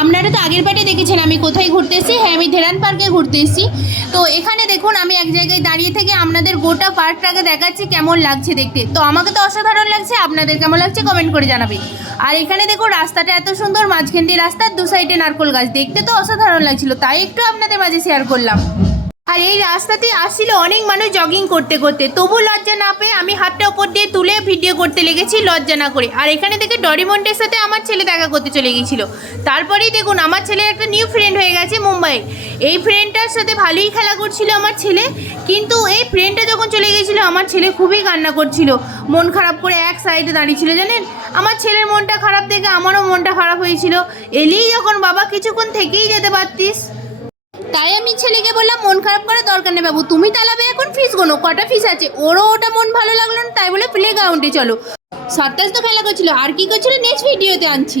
আপনারা তো আগের পার্টে দেখেছেন আমি কোথায় ঘুরতে এসেছি। হ্যাঁ, আমি ধেরান পার্কে ঘুরতে এসেছি। তো এখানে দেখুন আমি এক জায়গায় দাঁড়িয়ে থেকে আপনাদের গোটা পার্কটাকে দেখাচ্ছি কেমন লাগছে দেখতে। তো আমাকে তো অসাধারণ লাগছে, আপনাদের কেমন লাগছে কমেন্ট করে জানাবে। আর এখানে দেখুন রাস্তাটা এত সুন্দর, মাঝখান দিয়ে রাস্তার দু সাইডে নারকেল গাছ, দেখতে তো অসাধারণ লাগছিল, তাই একটু আপনাদের মাঝে শেয়ার করলাম। আর এই রাস্তাতে আসছিল অনেক মানুষ জগিং করতে করতে, তবু লজ্জা না পেয়ে আমি হাতটা ওপর দিয়ে তুলে ভিডিও করতে লেগেছি লজ্জা না করে। আর এখানে থেকে ডরিমন্টের সাথে আমার ছেলে দেখা করতে চলে গিয়েছিল। তারপরেই দেখুন আমার ছেলের একটা নিউ ফ্রেন্ড হয়ে গেছে মুম্বাই। এই ফ্রেন্ডটার সাথে ভালোই খেলা করছিল আমার ছেলে, কিন্তু এই ফ্রেন্ডটা যখন চলে গিয়েছিল আমার ছেলে খুবই কান্না করছিল, মন খারাপ করে এক সাইডে দাঁড়িয়েছিল। জানেন, আমার ছেলের মনটা খারাপ দেখে আমারও মনটা খারাপ হয়েছিল। এলেই যখন বাবা কিছুক্ষণ থেকেই যেতে পারতিস। তাই আমি ছেলেকে বললাম মন খারাপ করার দরকার নেই বাবু, তুমি তালাবে এখন ফিস গোনো, কটা ফিস আছে। ওরও ওটা মন ভালো লাগলো না, তাই বলে প্লে গ্রাউন্ডে চলো। সার্কাস তো খেলা করছিল, আর কি করছিল নেক্সট ভিডিওতে আনছি।